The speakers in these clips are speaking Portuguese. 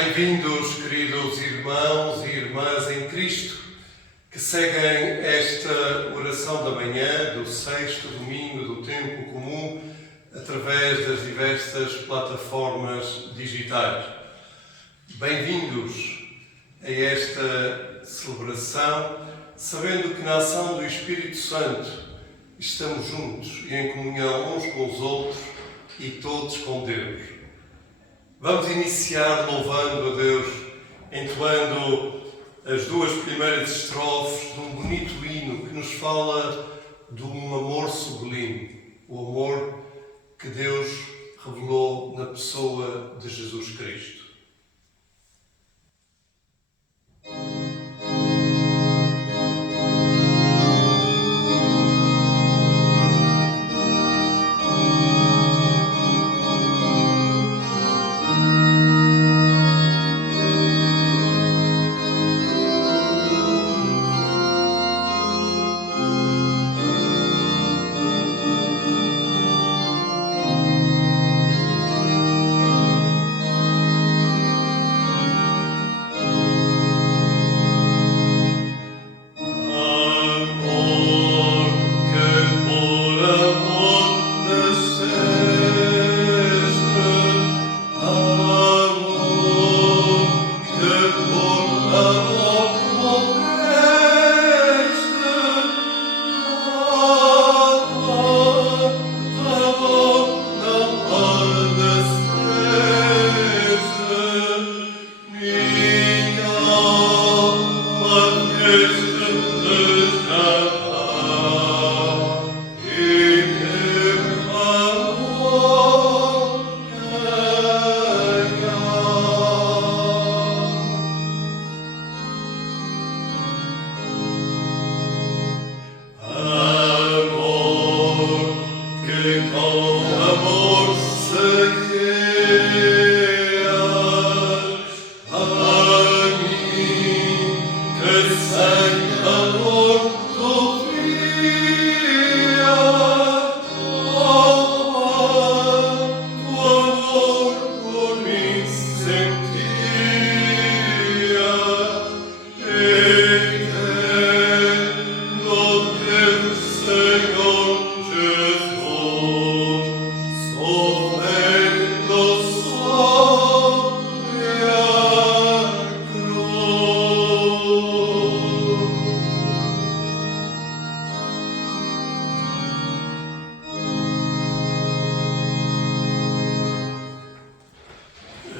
Bem-vindos, queridos irmãos e irmãs em Cristo, que seguem esta oração da manhã do sexto domingo do tempo comum através das diversas plataformas digitais. Bem-vindos a esta celebração, sabendo que na ação do Espírito Santo estamos juntos e em comunhão uns com os outros e todos com Deus. Vamos iniciar louvando a Deus, entoando as duas primeiras estrofes de um bonito hino que nos fala de um amor sublime, o amor que Deus revelou na pessoa de Jesus Cristo.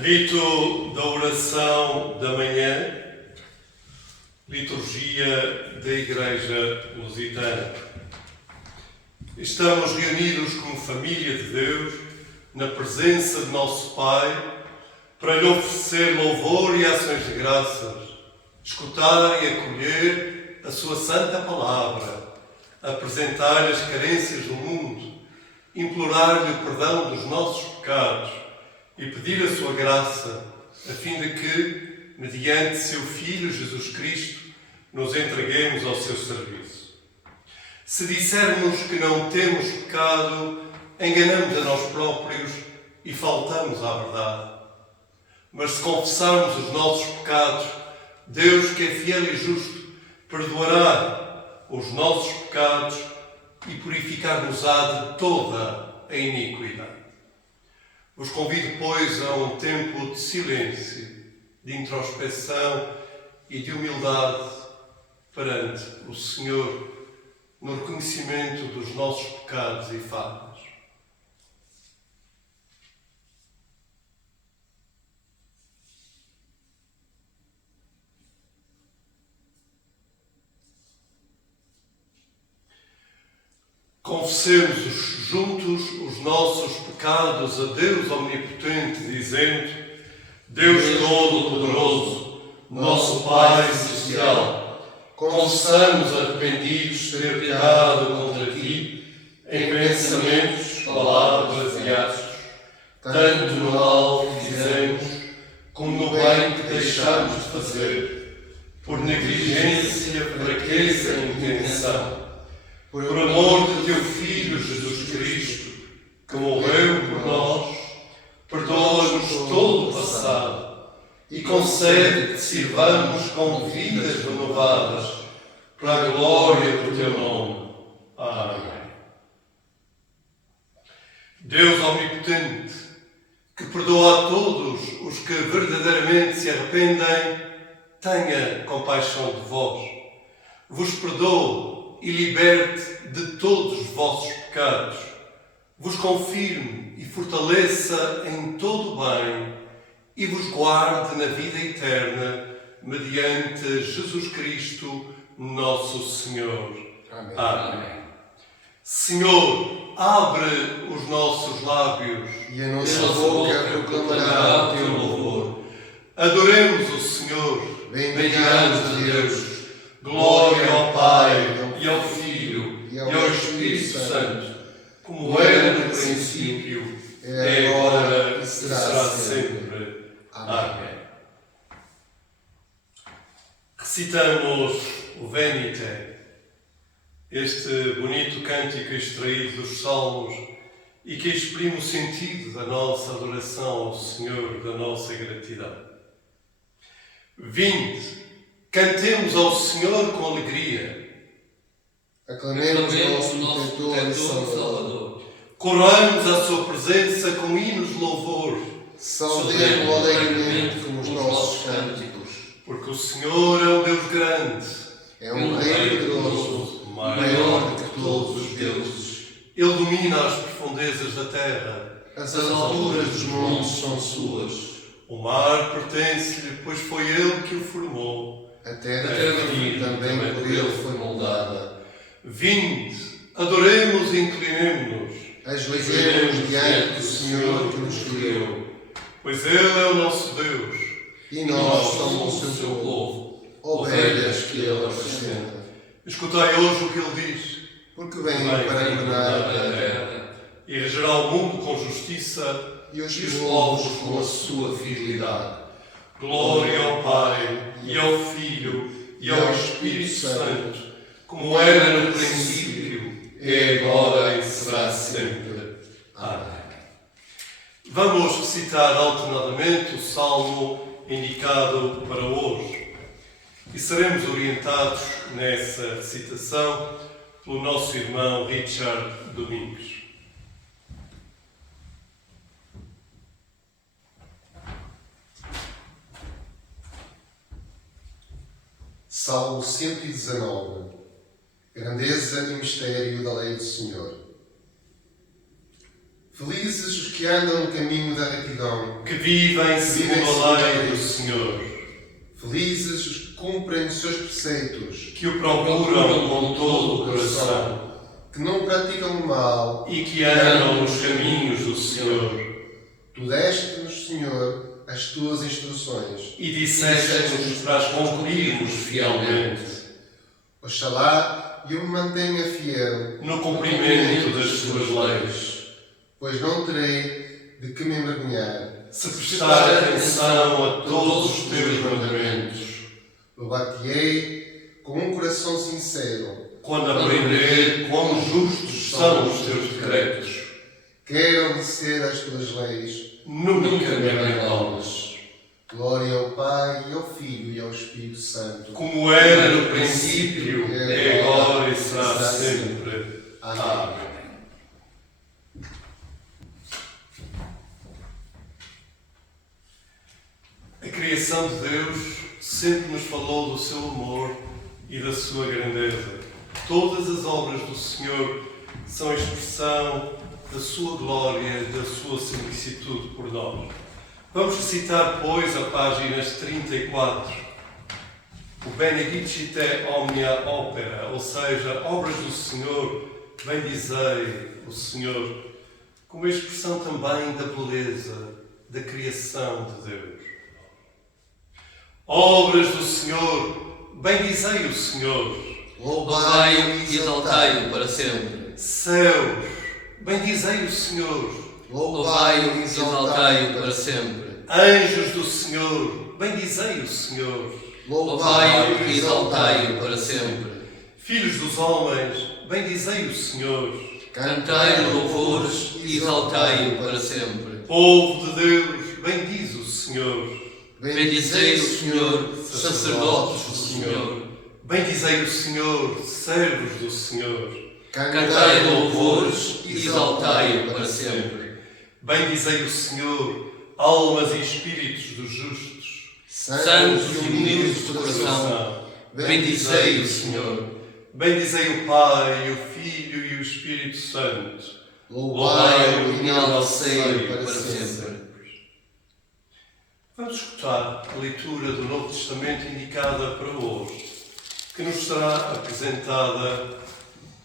Rito da oração da manhã, liturgia da Igreja Lusitana. Estamos reunidos como família de Deus, na presença de nosso Pai, para lhe oferecer louvor e ações de graças, escutar e acolher a sua santa palavra, apresentar-lhe as carências do mundo, implorar-lhe o perdão dos nossos pecados, e pedir a sua graça, a fim de que, mediante seu Filho Jesus Cristo, nos entreguemos ao seu serviço. Se dissermos que não temos pecado, enganamos a nós próprios e faltamos à verdade. Mas se confessarmos os nossos pecados, Deus, que é fiel e justo, perdoará os nossos pecados e purificar-nos-á de toda a iniquidade. Vos convido, pois, a um tempo de silêncio, de introspecção e de humildade perante o Senhor, no reconhecimento dos nossos pecados e falhas. Confessemos juntos os nossos pecados a Deus Omnipotente, dizendo: Deus Todo-Poderoso, nosso Pai Celestial, confessamos arrependidos ter pecado contra Ti, em pensamentos, palavras e atos, tanto no mal que fizemos, como no bem que deixamos de fazer, por negligência, fraqueza e intenção. Por amor de Teu Filho Jesus Cristo, que morreu por nós, perdoa-nos todo o passado e concede que te sirvamos com vidas renovadas, para a glória do teu nome. Amém. Deus omnipotente, que perdoa a todos os que verdadeiramente se arrependem, tenha compaixão de vós, vos perdoe e liberte de todos os vossos pecados, vos confirme e fortaleça em todo o bem e vos guarde na vida eterna, mediante Jesus Cristo, nosso Senhor. Amém. Amém. Senhor, abre os nossos lábios E a nossa boca proclamará o teu louvor. Adoremos o Senhor. Bendigamos a Deus. Glória ao Pai, e ao Filho, e ao Espírito Santo, como era no princípio, é agora e será sempre. Amém. Recitamos o Venite, este bonito cântico extraído dos Salmos e que exprime o sentido da nossa adoração ao Senhor, da nossa gratidão. Vinde, cantemos ao Senhor com alegria. Aclamemos o nosso Protetor e Salvador. Corramos à sua presença com hinos de louvor, Saudemo alegremente com os nossos cânticos. porque o Senhor é um Deus grande, É um Rei poderoso, maior do que todos os deuses. Ele domina as profundezas da terra. As alturas dos montes são suas. O mar pertence-lhe, pois foi ele que o formou. A terra também por ele foi moldada. Vinde, adoremos e inclinemo-nos, Ajoelhemos diante do Senhor que nos criou. pois ele é o nosso Deus. E nós somos o seu povo, ovelhas que ele apacenta. Escutai hoje o que ele diz. Porque vem para governar a terra E regerá o mundo com justiça e os povos com a sua fidelidade. Glória ao Pai, e ao Filho, e ao Espírito Santo, como era no princípio, é agora e será sempre. Amém. Vamos recitar alternadamente o salmo indicado para hoje. E seremos orientados nessa recitação pelo nosso irmão Richard Domingos. Salmo 119. Grandeza e mistério da lei do Senhor. Felizes os que andam no caminho da retidão. Que vivem segundo a lei do Senhor. Felizes os que cumprem os seus preceitos. Que o procuram com todo o coração. Que não praticam o mal. E que andam nos caminhos do Senhor. Tu deste-nos, Senhor, as tuas instruções. E disseste-nos para as cumprirmos fielmente. Oxalá eu me mantenha fiel No cumprimento das suas leis. pois não terei de que me envergonhar. Se prestar atenção a todos os teus mandamentos. Louvar-te-ei com um coração sincero. Quando aprender quão justos são os teus decretos. Quero obedecer às tuas leis. Nunca me abandones. Glória ao Pai, e ao Filho, e ao Espírito Santo. Como era no princípio, é agora e será sempre. Amém. A criação de Deus sempre nos falou do seu amor e da sua grandeza. Todas as obras do Senhor são a expressão da sua glória e da sua solicitude por nós. Vamos recitar, pois, a páginas 34, o Benedicite Omnia Opera, ou seja, obras do Senhor, bendizei o Senhor, como a expressão também da beleza da criação de Deus. Obras do Senhor, bendizei o Senhor. Louvai-o e exaltai-o para sempre. Céus, bendizei o Senhor. Louvai-o e exaltai-o para sempre. Anjos do Senhor, bendizei o Senhor. Louvai-o e exaltai-o para sempre. Filhos dos homens, bendizei o Senhor. Cantai louvores e exaltai-o para sempre. Povo de Deus, bendiz o Senhor. Bendizei o Senhor, sacerdotes do Senhor. Bendizei o Senhor, servos do Senhor. Cantai louvores e exaltai-o para sempre. Bendizei o Senhor, almas e espíritos dos justos. Santos e humildes de coração, bendizei o Senhor. Bendizei o Pai, o Filho e o Espírito Santo. Louvai-o e enaltecei-o para sempre. Vamos escutar a leitura do Novo Testamento indicada para hoje, que nos será apresentada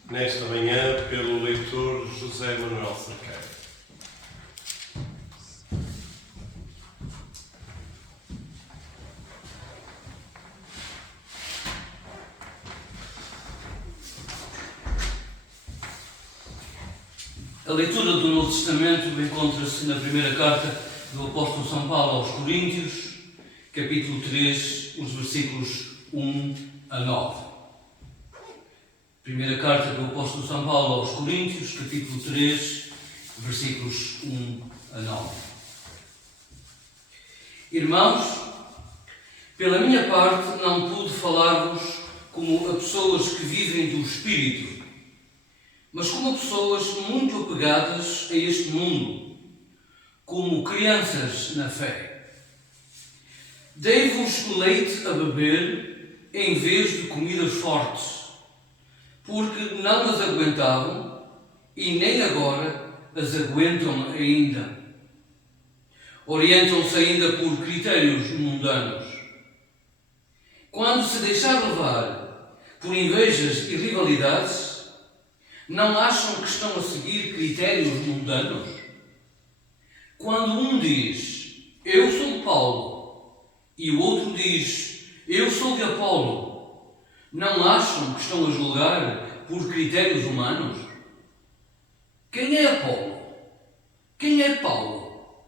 nesta manhã pelo leitor José Manuel Cerqueira. A leitura do Novo Testamento encontra-se na primeira carta do apóstolo São Paulo aos Coríntios, capítulo 3, os versículos 1 a 9. Primeira carta do apóstolo São Paulo aos Coríntios, capítulo 3, versículos 1 a 9. Irmãos, pela minha parte não pude falar-vos como a pessoas que vivem do Espírito, mas como pessoas muito apegadas a este mundo, como crianças na fé. Dei-vos leite a beber em vez de comidas fortes, porque não as aguentavam e nem agora as aguentam ainda. Orientam-se ainda por critérios mundanos. Quando se deixar levar por invejas e rivalidades, não acham que estão a seguir critérios mundanos? Quando um diz, eu sou de Paulo, e o outro diz, eu sou de Apolo, não acham que estão a julgar por critérios humanos? Quem é Apolo? Quem é Paulo?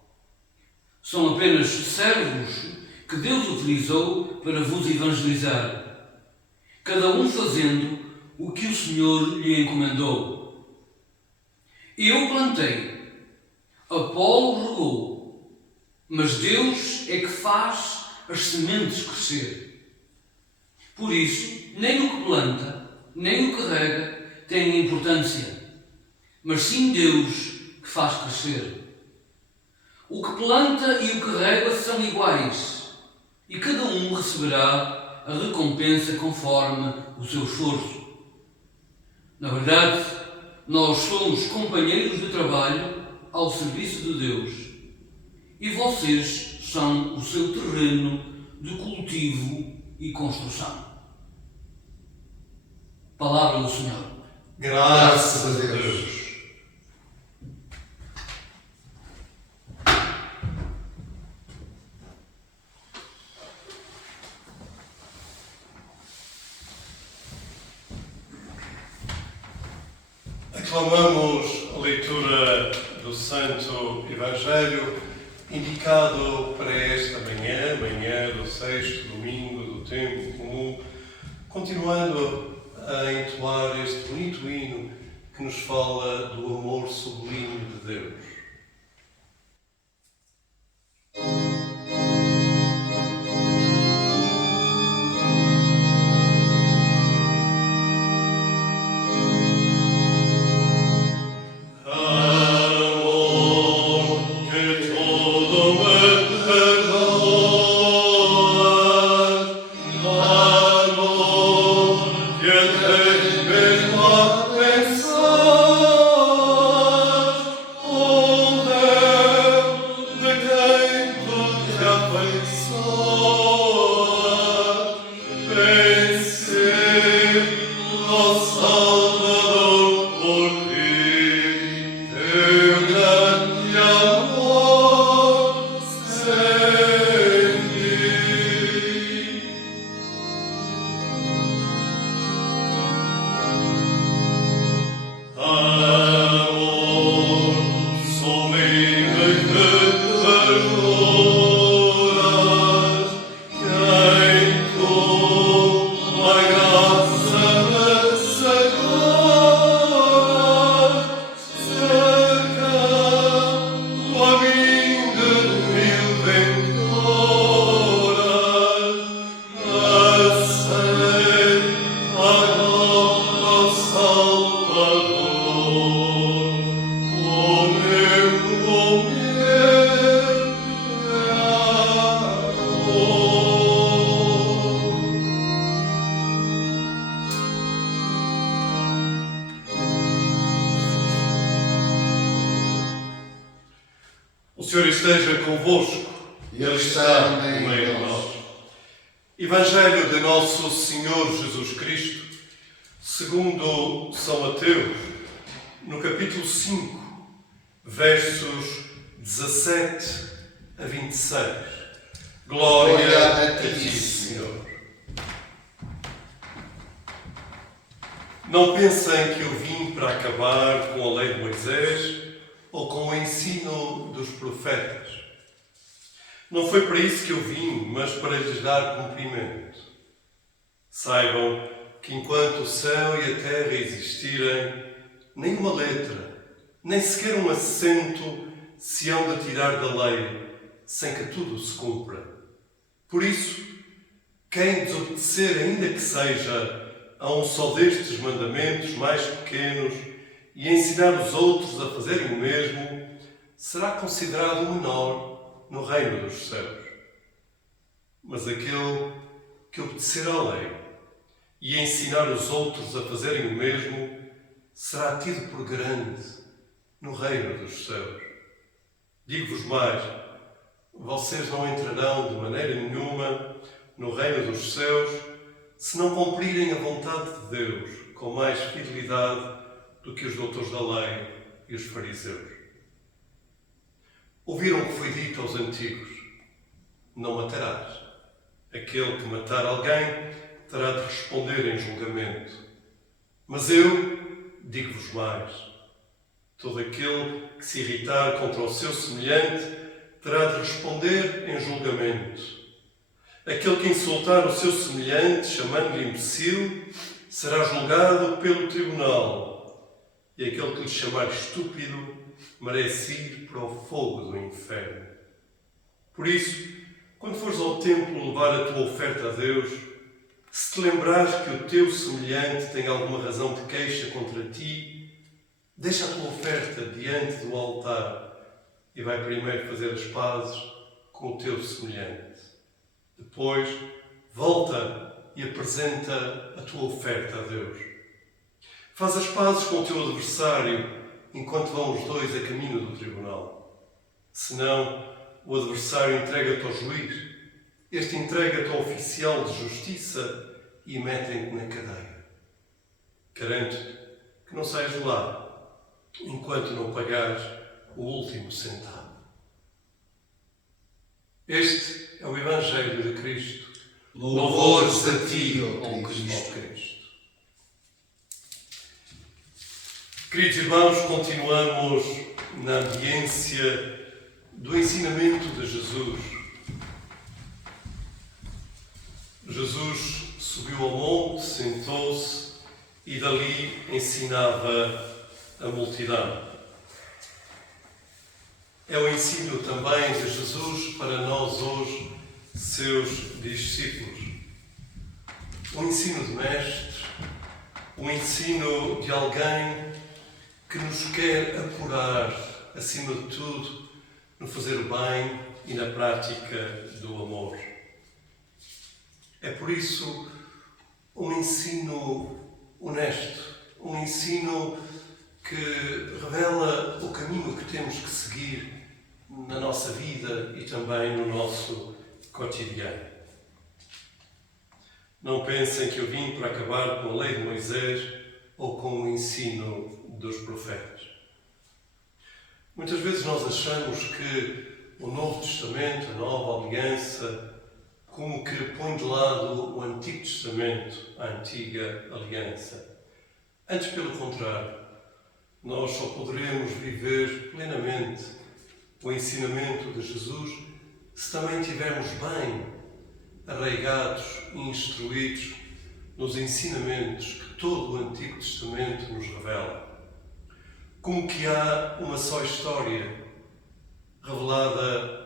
São apenas servos que Deus utilizou para vos evangelizar, cada um fazendo o que o Senhor lhe encomendou. Eu plantei, Apolo regou, mas Deus é que faz as sementes crescer. Por isso, nem o que planta, nem o que rega têm importância, mas sim Deus que faz crescer. O que planta e o que rega são iguais, e cada um receberá a recompensa conforme o seu esforço. Na verdade, nós somos companheiros de trabalho ao serviço de Deus, e vocês são o seu terreno de cultivo e construção. Palavra do Senhor. Graças a Deus. Aclamamos a leitura do Santo Evangelho indicado para esta manhã, manhã do sexto domingo do tempo comum, continuando a entoar este bonito hino que nos fala do amor sublime de Deus. Oh Senhor esteja convosco. Ele está no meio de nós. Evangelho de Nosso Senhor Jesus Cristo, segundo São Mateus, no capítulo 5, versos 17 a 26. Glória a ti, Senhor. Não pensem que eu vim para acabar com a lei de Moisés ou com o ensino dos profetas. Não foi para isso que eu vim, mas para lhes dar cumprimento. Saibam que enquanto o céu e a terra existirem, nem uma letra, nem sequer um acento se hão de tirar da lei, sem que tudo se cumpra. Por isso, quem desobedecer, ainda que seja a um só destes mandamentos mais pequenos e ensinar os outros a fazerem o mesmo, será considerado o menor no reino dos céus. Mas aquele que obedecer à lei e ensinar os outros a fazerem o mesmo, será tido por grande no reino dos céus. Digo-vos mais, vocês não entrarão de maneira nenhuma no reino dos céus se não cumprirem a vontade de Deus com mais fidelidade do que os doutores da lei e os fariseus. Ouviram o que foi dito aos antigos: não matarás. Aquele que matar alguém terá de responder em julgamento. Mas eu digo-vos mais: todo aquele que se irritar contra o seu semelhante terá de responder em julgamento. Aquele que insultar o seu semelhante, chamando-lhe imbecil, será julgado pelo tribunal. E aquele que lhe chamar estúpido merece ir para o fogo do inferno. Por isso, quando fores ao templo levar a tua oferta a Deus, se te lembrares que o teu semelhante tem alguma razão de queixa contra ti, deixa a tua oferta diante do altar e vai primeiro fazer as pazes com o teu semelhante. Depois, volta e apresenta a tua oferta a Deus. Faz as pazes com o teu adversário enquanto vão os dois a caminho do tribunal. Senão, o adversário entrega-te ao juiz, este entrega-te ao oficial de justiça e metem-te na cadeia. Garanto-te que não saias de lá enquanto não pagares o último centavo. Este é o Evangelho de Cristo. Louvores a ti, ó Ó Cristo. Cristo. Queridos irmãos, continuamos na ambiência do ensinamento de Jesus. Jesus subiu ao monte, sentou-se e dali ensinava a multidão. É o ensino também de Jesus para nós hoje, seus discípulos. Um ensino de mestre, um ensino de alguém que nos quer apurar, acima de tudo, no fazer o bem e na prática do amor. É por isso um ensino honesto, um ensino que revela o caminho que temos que seguir na nossa vida e também no nosso cotidiano. Não pensem que eu vim para acabar com a lei de Moisés ou com o ensino dos profetas. Muitas vezes nós achamos que o Novo Testamento, a Nova Aliança, como que põe de lado o Antigo Testamento, a Antiga Aliança. Antes, pelo contrário, nós só poderemos viver plenamente o ensinamento de Jesus se também estivermos bem arraigados e instruídos nos ensinamentos que todo o Antigo Testamento nos revela. Como que há uma só história revelada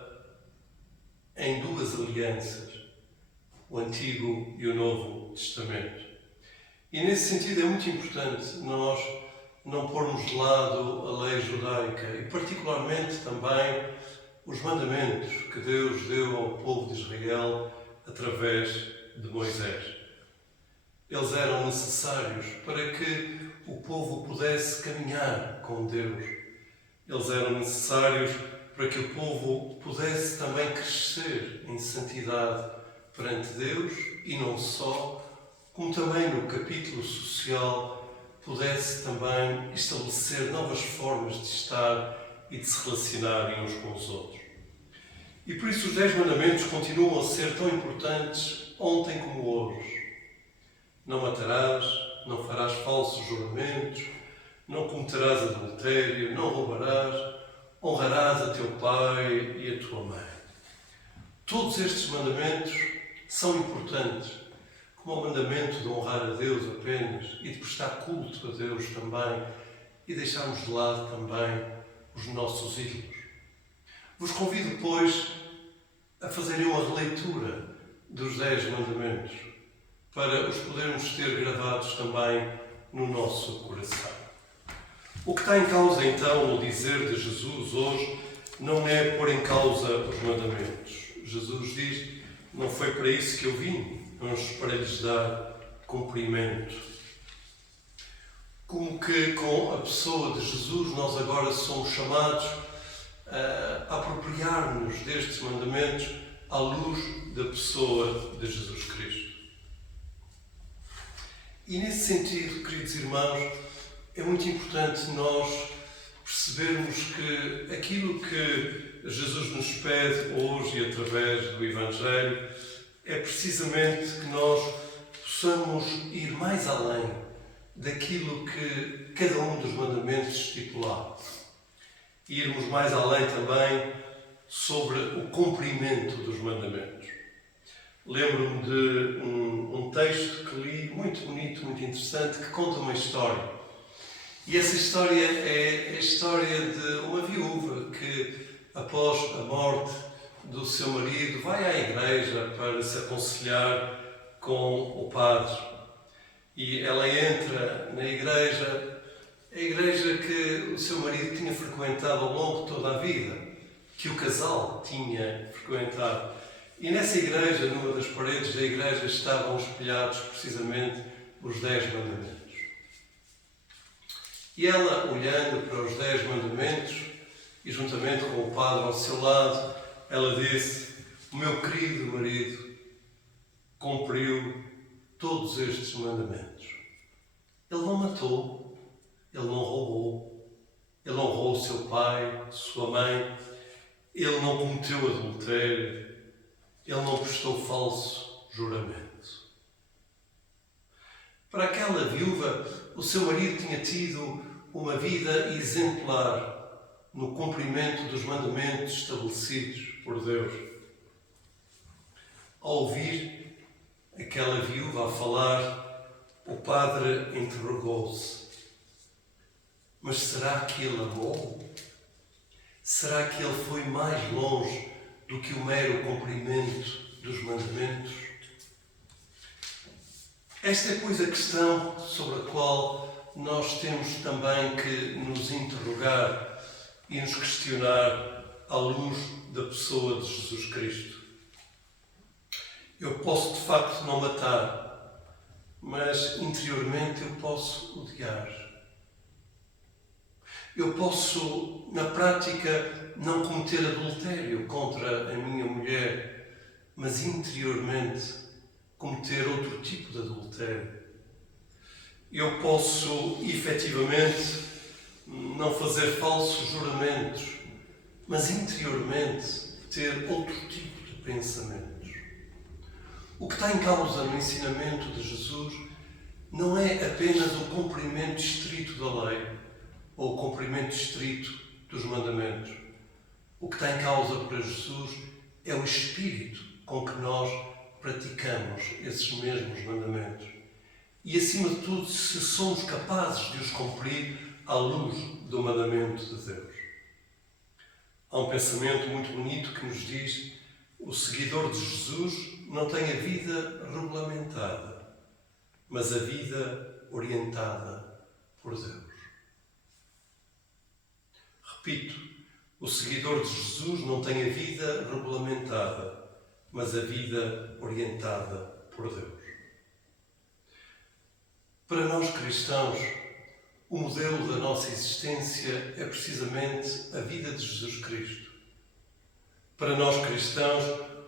em duas alianças, o Antigo e o Novo Testamento. E nesse sentido é muito importante nós não pormos de lado a lei judaica e particularmente também os mandamentos que Deus deu ao povo de Israel através de Moisés. Eles eram necessários para que o povo pudesse caminhar com Deus. Eles eram necessários para que o povo pudesse também crescer em santidade perante Deus e não só, como também no capítulo social pudesse também estabelecer novas formas de estar e de se relacionarem uns com os outros. E por isso os 10 mandamentos continuam a ser tão importantes ontem como hoje. Não matarás, não farás falsos juramentos, não cometerás adultério, não roubarás, honrarás a teu pai e a tua mãe. Todos estes mandamentos são importantes, como o mandamento de honrar a Deus apenas e de prestar culto a Deus também e deixarmos de lado também os nossos ídolos. Vos convido, pois, a fazerem uma releitura dos 10 mandamentos para os podermos ter gravados também no nosso coração. O que está em causa, então, no dizer de Jesus hoje, não é pôr em causa os mandamentos. Jesus diz, não foi para isso que eu vim, mas para lhes dar cumprimento. Como que com a pessoa de Jesus nós agora somos chamados a apropriar-nos destes mandamentos à luz da pessoa de Jesus Cristo. E nesse sentido, queridos irmãos, é muito importante nós percebermos que aquilo que Jesus nos pede hoje e através do Evangelho é precisamente que nós possamos ir mais além daquilo que cada um dos mandamentos estipulava. E irmos mais além também sobre o cumprimento dos mandamentos. Lembro-me de um texto que li, muito bonito, muito interessante, que conta uma história. E essa história é a história de uma viúva que, após a morte do seu marido, vai à igreja para se aconselhar com o padre. E ela entra na igreja, a igreja que o seu marido tinha frequentado ao longo de toda a vida, que o casal tinha frequentado. E nessa igreja, numa das paredes da igreja, estavam espelhados precisamente os 10 mandamentos. E ela, olhando para os 10 mandamentos, e juntamente com o padre ao seu lado, ela disse, o meu querido marido cumpriu todos estes mandamentos. Ele não matou, ele não roubou, ele honrou o seu pai, sua mãe, ele não cometeu adultério, ele não prestou falso juramento. Para aquela viúva, o seu marido tinha tido uma vida exemplar no cumprimento dos mandamentos estabelecidos por Deus. Ao ouvir aquela viúva a falar, o padre interrogou-se. Mas será que ele amou? Será que ele foi mais longe do que o mero cumprimento dos mandamentos? Esta é, pois, a questão sobre a qual nós temos também que nos interrogar e nos questionar à luz da pessoa de Jesus Cristo. Eu posso, de facto, não matar, mas interiormente eu posso odiar. Eu posso, na prática, não cometer adultério contra a minha mulher, mas interiormente cometer outro tipo de adultério. Eu posso, efetivamente, não fazer falsos juramentos, mas interiormente ter outro tipo de pensamentos. O que está em causa no ensinamento de Jesus não é apenas o cumprimento estrito da lei ou o cumprimento estrito dos mandamentos. O que está em causa para Jesus é o espírito com que nós praticamos esses mesmos mandamentos. E, acima de tudo, se somos capazes de os cumprir à luz do mandamento de Deus. Há um pensamento muito bonito que nos diz: o seguidor de Jesus não tem a vida regulamentada, mas a vida orientada por Deus. Repito, o seguidor de Jesus não tem a vida regulamentada, mas a vida orientada por Deus. Para nós cristãos, o modelo da nossa existência é precisamente a vida de Jesus Cristo. Para nós cristãos,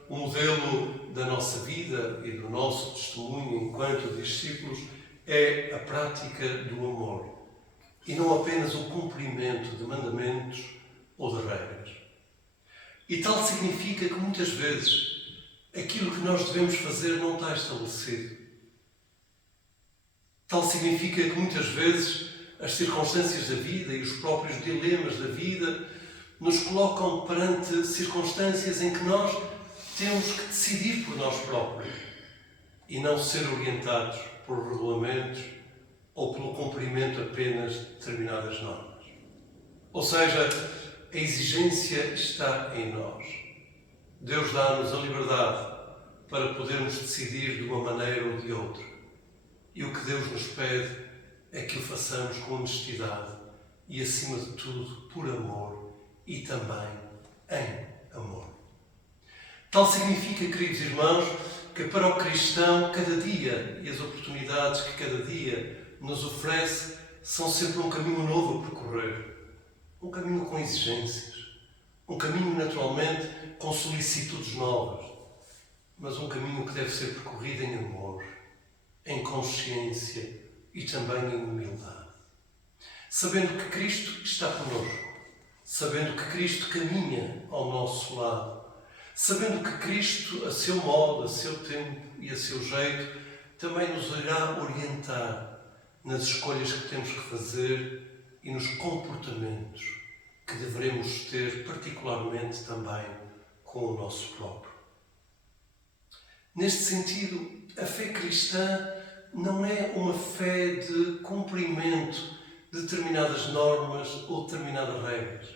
o modelo da nossa vida e do nosso testemunho enquanto discípulos é a prática do amor e não apenas o cumprimento de mandamentos ou de regras. E tal significa que muitas vezes aquilo que nós devemos fazer não está estabelecido. Tal significa que muitas vezes as circunstâncias da vida e os próprios dilemas da vida nos colocam perante circunstâncias em que nós temos que decidir por nós próprios e não ser orientados por regulamentos ou pelo cumprimento apenas de determinadas normas. Ou seja, a exigência está em nós. Deus dá-nos a liberdade para podermos decidir de uma maneira ou de outra. E o que Deus nos pede é que o façamos com honestidade e, acima de tudo, por amor e também em amor. Tal significa, queridos irmãos, que para o cristão cada dia e as oportunidades que cada dia nos oferece são sempre um caminho novo a percorrer. Um caminho com exigências. Um caminho, naturalmente, com solicitudes novas. Mas um caminho que deve ser percorrido em amor, em consciência e também em humildade. Sabendo que Cristo está connosco. Sabendo que Cristo caminha ao nosso lado. Sabendo que Cristo, a seu modo, a seu tempo e a seu jeito, também nos irá orientar nas escolhas que temos que fazer e nos comportamentos que devemos ter, particularmente também com o nosso próprio. Neste sentido, a fé cristã não é uma fé de cumprimento de determinadas normas ou determinadas regras,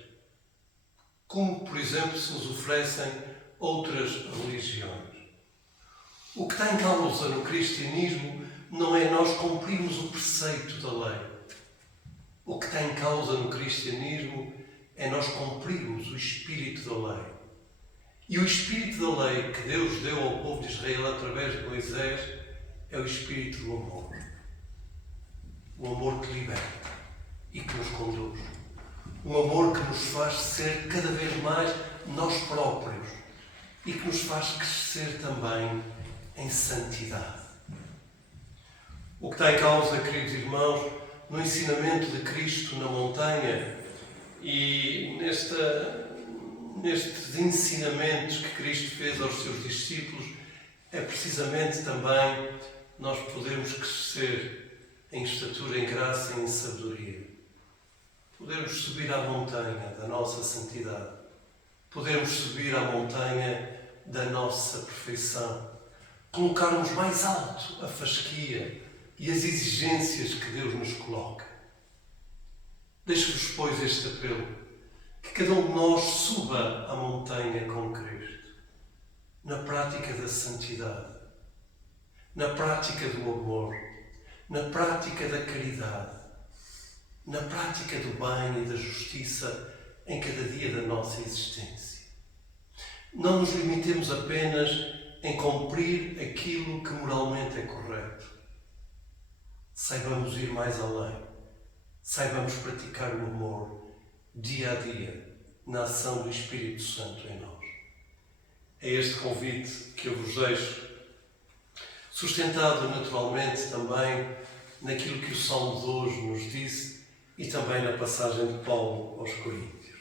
como, por exemplo, se nos oferecem outras religiões. O que está em causa no cristianismo não é nós cumprirmos o preceito da lei. O que está em causa no cristianismo é nós cumprirmos o espírito da lei. E o espírito da lei que Deus deu ao povo de Israel através de Moisés é o espírito do amor. O amor que liberta e que nos conduz. Um amor que nos faz ser cada vez mais nós próprios e que nos faz crescer também em santidade. O que está em causa, queridos irmãos, no ensinamento de Cristo na montanha e nestes ensinamentos que Cristo fez aos seus discípulos, é precisamente também nós podermos crescer em estatura, em graça e em sabedoria. Podermos subir à montanha da nossa santidade. Podermos subir à montanha da nossa perfeição. Colocarmos mais alto a fasquia e as exigências que Deus nos coloca. Deixo-vos, pois, este apelo, que cada um de nós suba a montanha com Cristo, na prática da santidade, na prática do amor, na prática da caridade, na prática do bem e da justiça em cada dia da nossa existência. Não nos limitemos apenas em cumprir aquilo que moralmente é correto. Saibamos ir mais além. Saibamos praticar o amor dia a dia na ação do Espírito Santo em nós. É este convite que eu vos deixo, sustentado naturalmente também naquilo que o Salmo de hoje nos disse e também na passagem de Paulo aos Coríntios.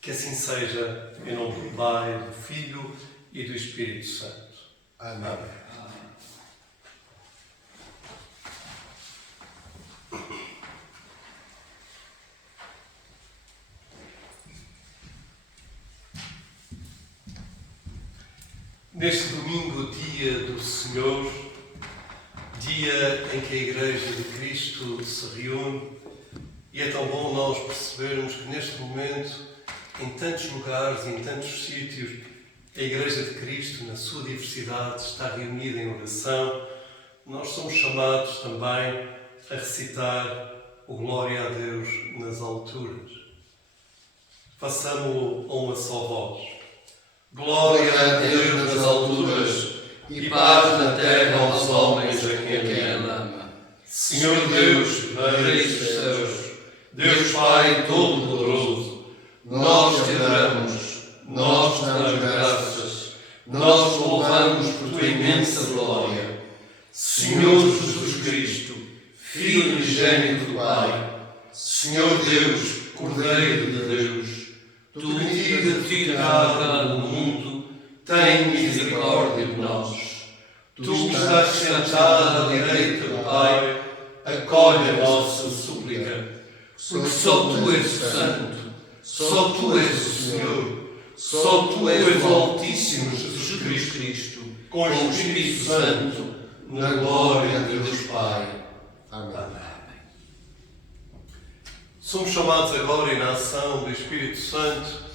Que assim seja, em nome do Pai, do Filho e do Espírito Santo. Amém. Neste domingo, dia do Senhor, dia em que a Igreja de Cristo se reúne, e é tão bom nós percebermos que neste momento, em tantos lugares e em tantos sítios, a Igreja de Cristo, na sua diversidade, está reunida em oração. Nós somos chamados também a recitar o Glória a Deus nas alturas. Façamo-lo a uma só voz. Glória a Deus nas alturas e paz na terra aos homens a quem Ele ama. Senhor Deus, Rei dos céus, Deus Pai Todo-Poderoso, nós te adoramos, nós nós te damos graças, nós te louvamos por tua imensa glória. Senhor Jesus Cristo, Filho unigênito do Pai, Senhor Deus, Cordeiro de Deus, tu que tirado do mundo, tem misericórdia de nós. Tu que estás sentado à direita do Pai, acolhe a nossa súplica, porque só tu és o Santo, só tu és o Senhor, só tu és o Altíssimo Jesus Cristo, com o Espírito Santo, na glória de Deus Pai. Amém. Somos chamados agora, e na ação do Espírito Santo,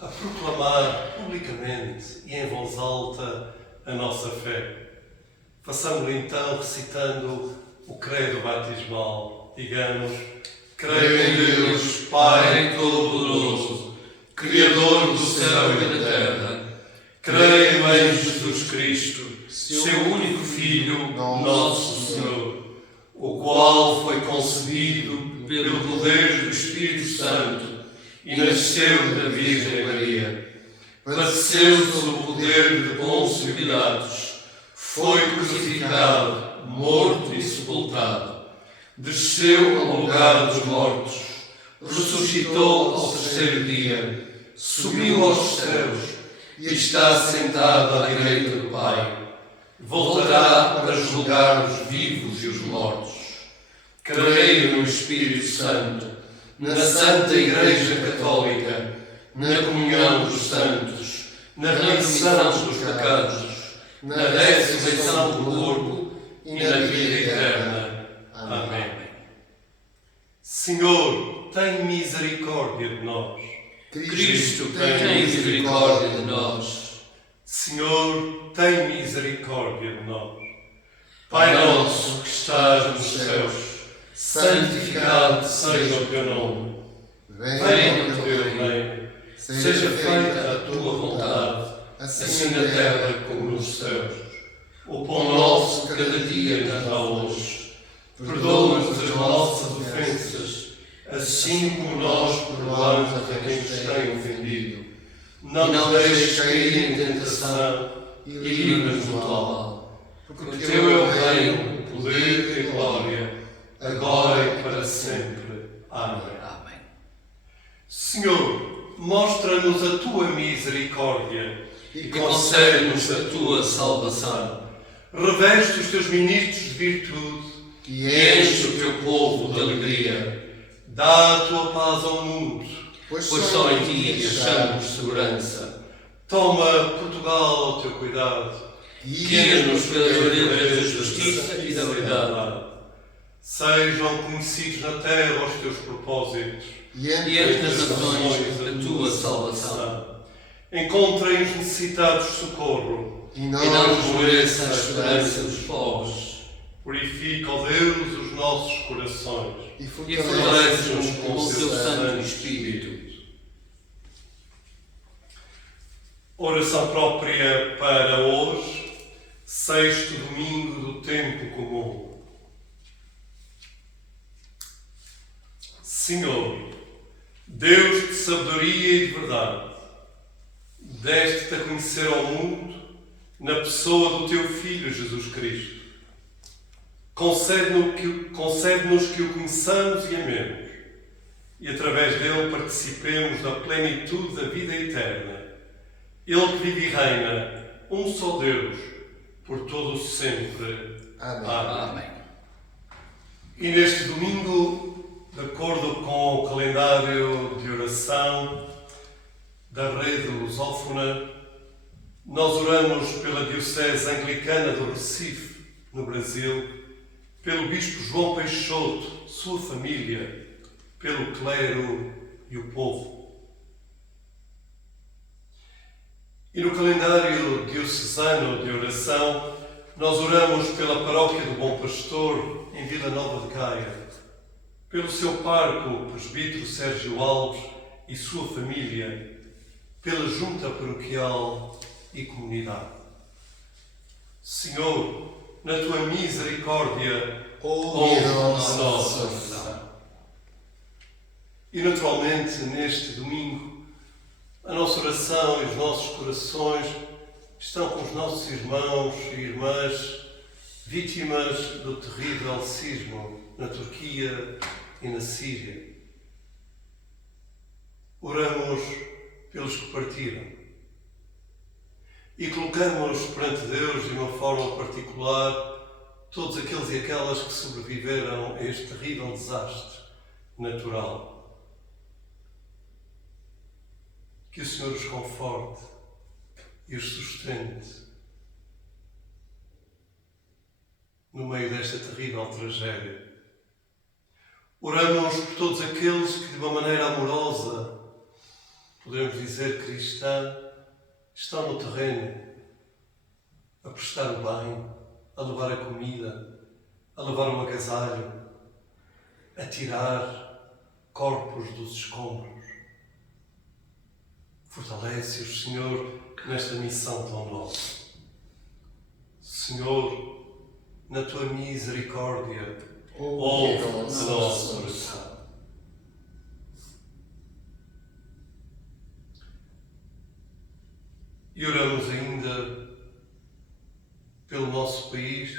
a proclamar publicamente e em voz alta a nossa fé. Façamos-lo então recitando o credo batismal. Digamos: creio em Deus, Pai Todo-Poderoso, Criador do céu e da terra. Creio em Jesus Cristo, seu único Filho, nosso Senhor, o qual foi concebido pelo poder do Espírito Santo e nasceu da Virgem Maria. Padeceu sob o poder de Pôncio Pilatos, foi crucificado, morto e sepultado. Desceu ao lugar dos mortos, ressuscitou ao terceiro dia, subiu aos céus e está sentado à direita do Pai. Voltará para julgar os vivos e os mortos. Creio no Espírito Santo, na Santa Igreja Católica, na comunhão dos santos, na remissão dos pecados, na ressurreição do corpo e na vida eterna. Amém. Senhor, tem misericórdia de nós. Cristo, tem misericórdia de nós. Senhor, tem misericórdia de nós. Pai nosso que estás nos céus, santificado seja o teu nome. Venha o teu reino. Seja feita a tua vontade, assim na terra como nos céus. O pão nosso de cada dia nos dá hoje. Perdoa-nos as nossas ofensas, assim como nós perdoamos a quem nos tem ofendido. Não nos deixes cair em tentação e livra-nos do mal. Porque teu é o reino, o poder e a glória, agora e para sempre. Amém. Senhor, mostra-nos a tua misericórdia E concede-nos a tua salvação. Reveste os teus ministros de virtude E enche o teu povo de alegria. Dá a tua paz ao mundo, Pois só em ti achamos segurança. Toma Portugal ao teu cuidado. Guia-nos pelas veredas da justiça e da verdade. Sejam conhecidos na terra os teus propósitos. E entre as nações a tua salvação. Encontrem os necessitados socorro. E não desmoreça a esperança dos pobres. Purifica, ó Deus, os nossos corações. E fortalece-nos com o teu Santo Espírito. Oração própria para hoje, sexto domingo do tempo comum. Senhor, Deus de sabedoria e de verdade, deste-te a conhecer ao mundo na pessoa do teu Filho Jesus Cristo. Concede-nos que o conheçamos e amemos, e através dele participemos da plenitude da vida eterna. Ele que vive e reina, um só Deus, por todo o sempre. Amém. Amém. E neste domingo, de acordo com o calendário de oração da rede lusófona, nós oramos pela Diocese Anglicana do Recife, no Brasil, pelo Bispo João Peixoto, sua família, pelo clero e o povo. E no calendário diocesano de oração, nós oramos pela Paróquia do Bom Pastor, em Vila Nova de Gaia, pelo seu parco, o presbítero Sérgio Alves e sua família, pela junta paroquial e comunidade. Senhor, na tua misericórdia, ouve a nossa oração. E naturalmente, neste domingo, a nossa nossa oração e os nossos corações estão com os nossos irmãos e irmãs vítimas do terrível sismo na Turquia e na Síria. Oramos pelos que partiram e colocamos perante Deus, de uma forma particular, todos aqueles e aquelas que sobreviveram a este terrível desastre natural. Que o Senhor os conforte e os sustente no meio desta terrível tragédia. Oramos por todos aqueles que, de uma maneira amorosa, podemos dizer cristã, estão no terreno a prestar o bem, a levar a comida, a levar o agasalho, a tirar corpos dos escombros. Fortalece-os, Senhor, nesta missão tão nobre. Senhor, na tua misericórdia, ouve a nossa oração. E oramos ainda pelo nosso país,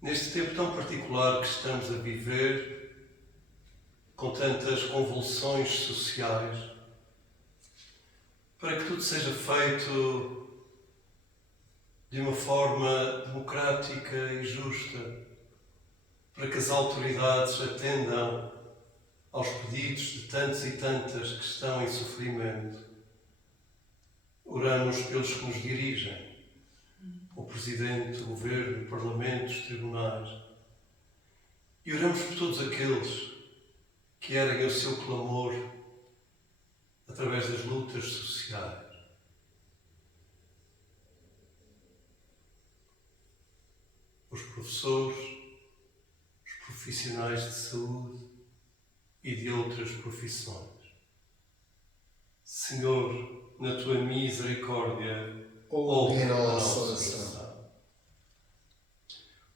neste tempo tão particular que estamos a viver, com tantas convulsões sociais, para que tudo seja feito de uma forma democrática e justa, para que as autoridades atendam aos pedidos de tantos e tantas que estão em sofrimento. Oramos pelos que nos dirigem, o Presidente, o Governo, o Parlamento, os tribunais. E oramos por todos aqueles que erguem o seu clamor através das lutas sociais. Os professores, os profissionais de saúde e de outras profissões. Senhor, na tua misericórdia, ouve a nossa oração.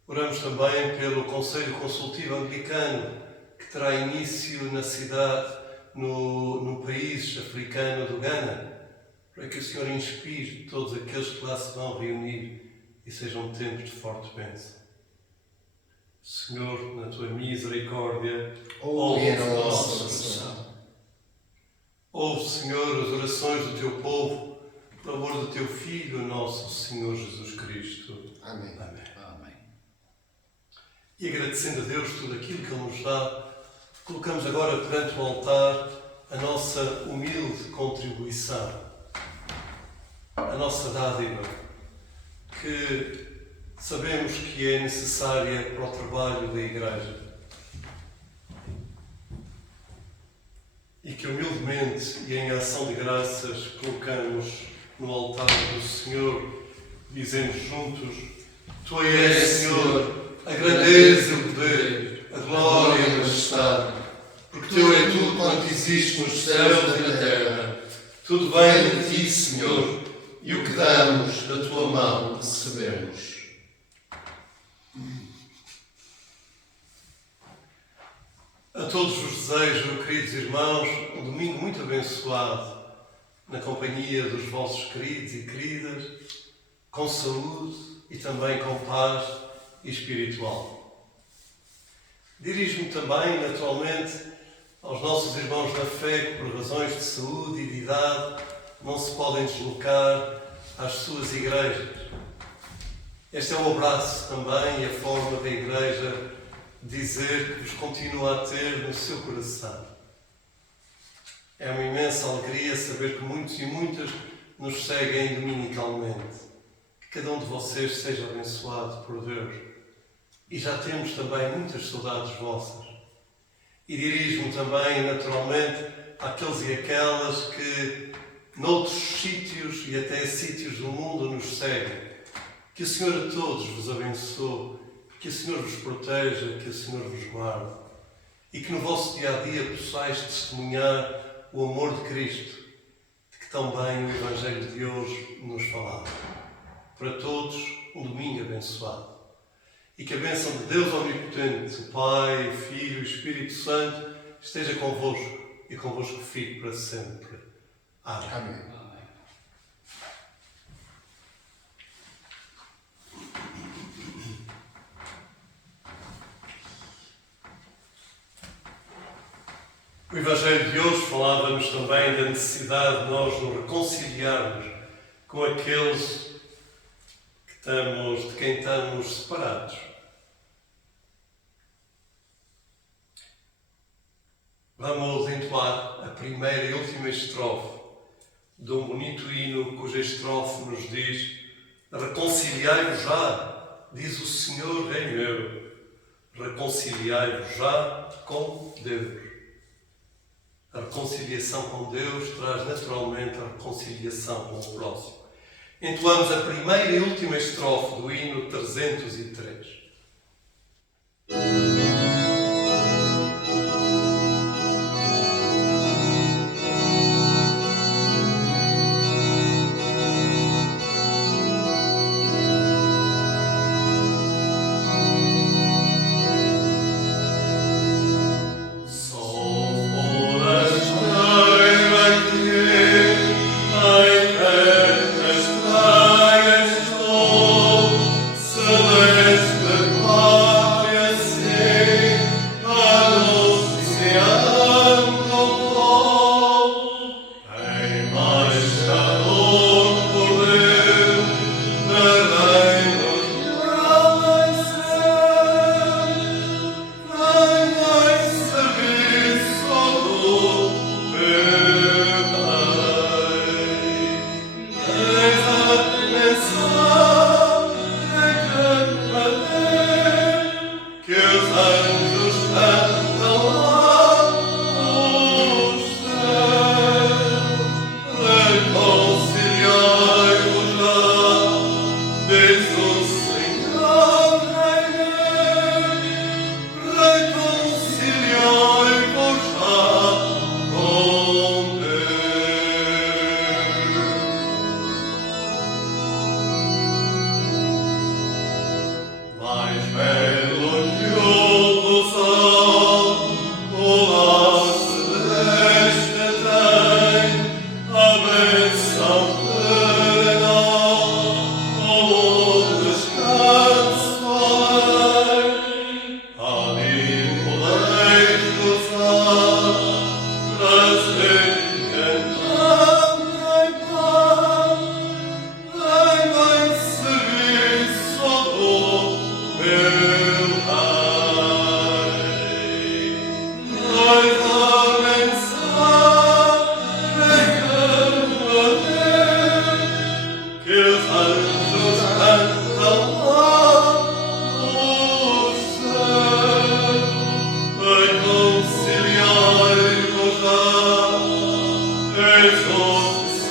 Oramos também pelo Conselho Consultivo Anglicano, que terá início na cidade, no país africano do Ghana, para que o Senhor inspire todos aqueles que lá se vão reunir e seja um tempo de forte bênção. Senhor, na tua misericórdia, ouve a nossa oração. Ouve, Senhor, as orações do teu povo, por amor do teu Filho, nosso Senhor Jesus Cristo. Amém. Amém. Amém. E agradecendo a Deus tudo aquilo que Ele nos dá, colocamos agora perante o altar a nossa humilde contribuição, a nossa dádiva, que sabemos que é necessária para o trabalho da Igreja. E que humildemente e em ação de graças colocamos no altar do Senhor, dizendo juntos: Tu és, Senhor, a grandeza, o poder, a glória e a majestade, porque Teu é tudo quanto existe nos céus e na terra. Tudo vem de Ti, Senhor, e o que damos da Tua mão recebemos. A todos vos desejo, queridos irmãos, um domingo muito abençoado, na companhia dos vossos queridos e queridas, com saúde e também com paz espiritual. Dirijo-me também, naturalmente, aos nossos irmãos da fé que, por razões de saúde e de idade, não se podem deslocar às suas igrejas. Este é um abraço também e a forma da Igreja dizer que vos continua a ter no seu coração. É uma imensa alegria saber que muitos e muitas nos seguem dominicalmente. Que cada um de vocês seja abençoado por Deus. E já temos também muitas saudades vossas. E dirijo-me também, naturalmente, àqueles e aquelas que, noutros sítios e até sítios do mundo, nos seguem. Que o Senhor a todos vos abençoe, que o Senhor vos proteja, que o Senhor vos guarde. E que no vosso dia-a-dia possais testemunhar o amor de Cristo, de que tão bem o Evangelho de hoje nos falava. Para todos, um domingo abençoado. E que a bênção de Deus Omnipotente, o Pai, o Filho e o Espírito Santo, esteja convosco e convosco fique para sempre. Amém. Amém. O Evangelho de hoje falava-nos também da necessidade de nós nos reconciliarmos com aqueles de quem estamos separados. Vamos entoar a primeira e última estrofe de um bonito hino cuja estrofe nos diz: reconciliai-vos já, diz o Senhor Rei meu, reconciliai-vos já com Deus. A reconciliação com Deus traz naturalmente a reconciliação com o próximo. Entoamos a primeira e última estrofe do hino 303.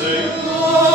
Senhor.